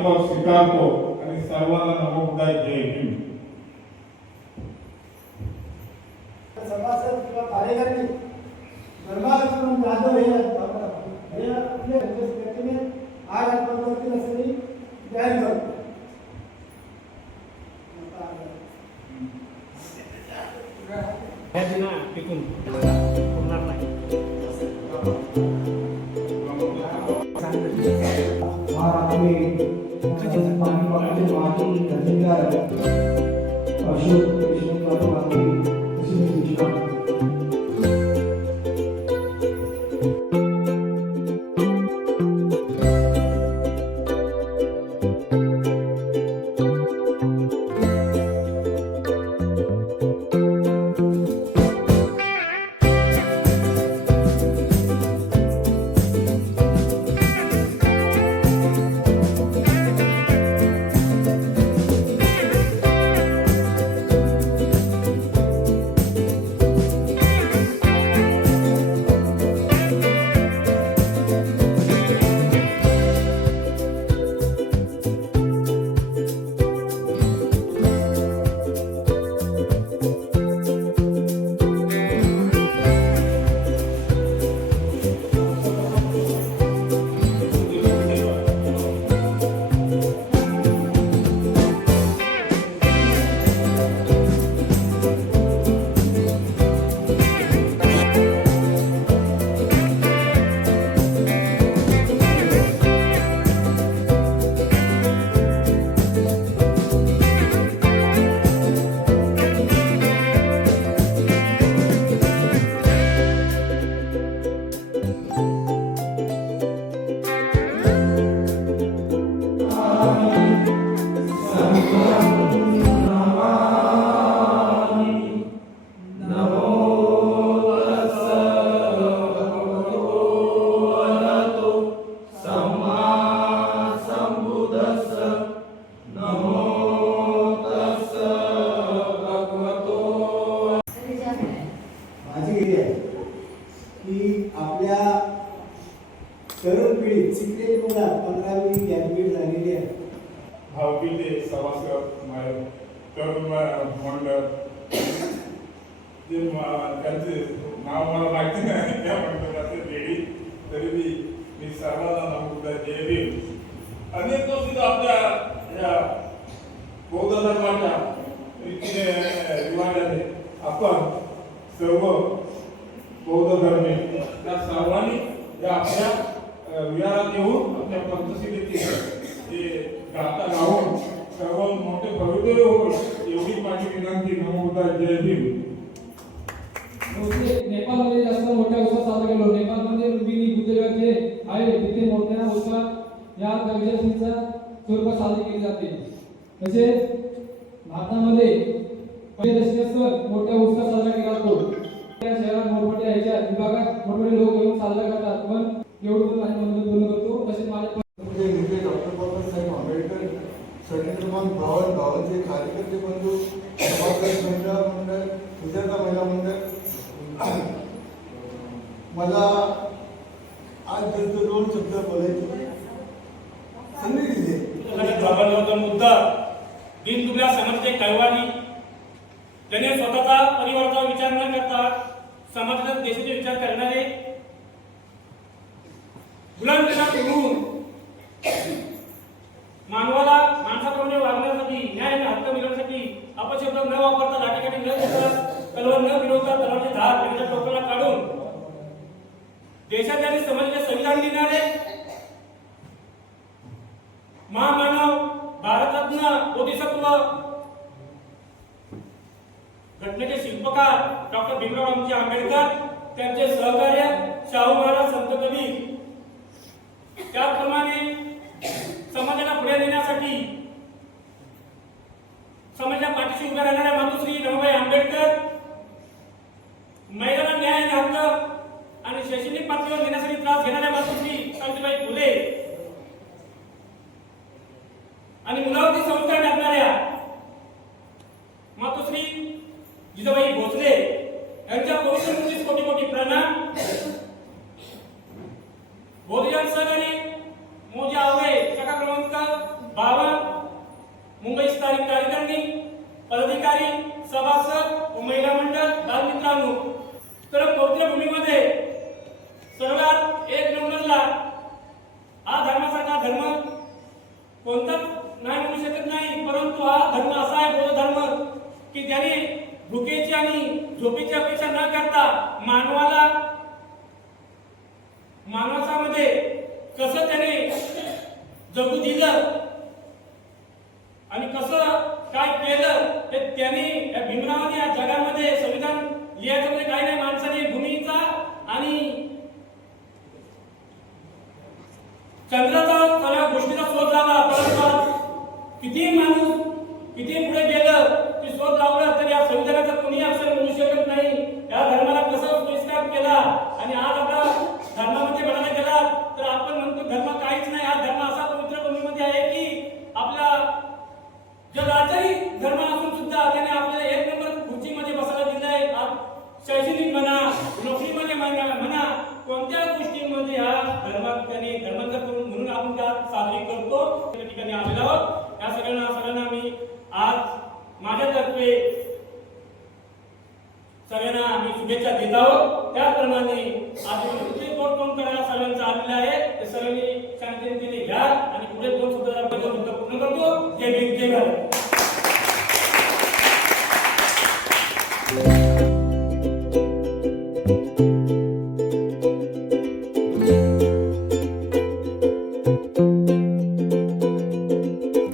मी माझे पद स्वीकारतो आणि सर्वांना नमो बुद्धाय जय भीम सभासद किंवा कार्यकर्ते धर्माचरण जाधव हे हे आपले व्यक्तीने आज आपण करतील असं मी जाहीर करतो. ह्या दिना टिकून. 주님과도 많이 웃음이 되기를 की आपल्या तरुण पिढीत शिकलेली मुलं पंधरावी गॅपीट झालेली आहे भावकीचे सभासद माझे तरुण मंडळ. जे त्यांचे नाव मला माहिती नाही त्या मंडळाचे लेडी तरी मी मी सर्वांना नमो बुद्धाय जय भीम अनेक गोष्टी तर आपल्या या बौद्ध धर्माच्या रीतीने रिवाजाने आपण सर्व बौद्ध धर्मी त्या सर्वांनी या आपल्या विहारात येऊन आपल्या पंचशिलेचे गाता गाऊन सर्व मोठे भवितव्य होईल एवढी माझी विनंती. नमोदा जय भीम. मोठे नेपाळमध्ये जास्त मोठ्या उत्सव साजरा केलो नेपाळमध्ये रुबिनी बुद्धदेवाचे आहे. तिथे मोठ्या उत्सवात या गणेशाचा स्वरूपात साजरी केली जाते. तसेच भारतामध्ये पहिले दशकेश्वर मोठ्या मोठमोठे लोक येऊन साजरा करतात पण एवढं माझ्या मनोरंजन पूर्ण करतो तसेच माझ्या म्हणजे डॉक्टर बाबासाहेब आंबेडकर क्रमांक भावन भावाचे कार्यकर्ते बंधू सभासद महिला मंडळ सुजाता महिला मंडळ. मला आज त्यांचं दोन शब्द बोलायचे संधी दिली होता मुद्दा बिनदुबल्या समजते कैवारी. त्याने स्वतःचा परिवाराचा विचार न करता समाजाचा देशाचे विचार करणारे गुलामगिरीला करून मानवाला माणसाप्रमाणे वागण्यासाठी न्याय आणि हक्क मिळवण्यासाठी अपशब्द न वापरता लाठीकाठी न देता तलवार न मिळवता तलवारचे धार त्यांच्या टोकाला काढून देशाचे आणि समाजाचे संविधान लिहिणारे महामानव भारतरत्न बोधिसत्व घटनेचे शिल्पकार डॉक्टर भीमराव आमचे आंबेडकर त्यांचे सहकार्य शाहू महाराज संत कवी मुंबई स्थानिक कार्यकारिणी पदाधिकारी सभासद व महिला मंडळ बालमित्रांनो तर पवित्र भूमीमध्ये सर्वात एक नंबरला हा धर्मासारखा धर्म कोणताच नाही म्हणू शकत नाही परंतु हा धर्म असा आहे बौद्ध धर्म की ज्याने भुकेची आणि झोपेची अपेक्षा न करता मानवाला मानवासामध्ये कसं त्याने जगू दिलं आणि कसं काय केलं ते त्यांनी या भीमरावाने या जगामध्ये संविधान लिहायचं म्हणजे काही नाही माणसाने भूमीचा आणि चंद्राचा सगळ्या गोष्टीचा शोध लावला. परंतु किती पुढे गेलं की शोध लावला तर या संविधानाचा कोणी अक्षर म्हणू शकत नाही या धर्माला कसं पुरस्कार केला आणि आज आपला धर्मामध्ये म्हणायला गेला तर आपण म्हणतो धर्म काहीच नाही हा धर्म असा पवित्र भूमीमध्ये आहे की आपला जगाचाही धर्म असून सुद्धा त्याने आपल्याला एक नंबर खुर्चीमध्ये बसायला दिलाय आहे. शैक्षणिक म्हणा नोकरीमध्ये म्हणा म्हणा कोणत्या गोष्टीमध्ये हा धर्मात त्याने धर्मांतर करून म्हणून आपण त्या साजरी करतो. त्या ठिकाणी आलेलो आहोत. या सगळ्यांना सगळ्यांना मी आज माझ्यातर्फे सगळ्यांना आम्ही शुभेच्छा देत आहोत. त्याचप्रमाणे आज पुढचे कोण कोण करायला सगळ्यांचा आलेलं आहे. ते सगळ्यांनी शांततेने घ्या आणि पुढे कोण सुद्धा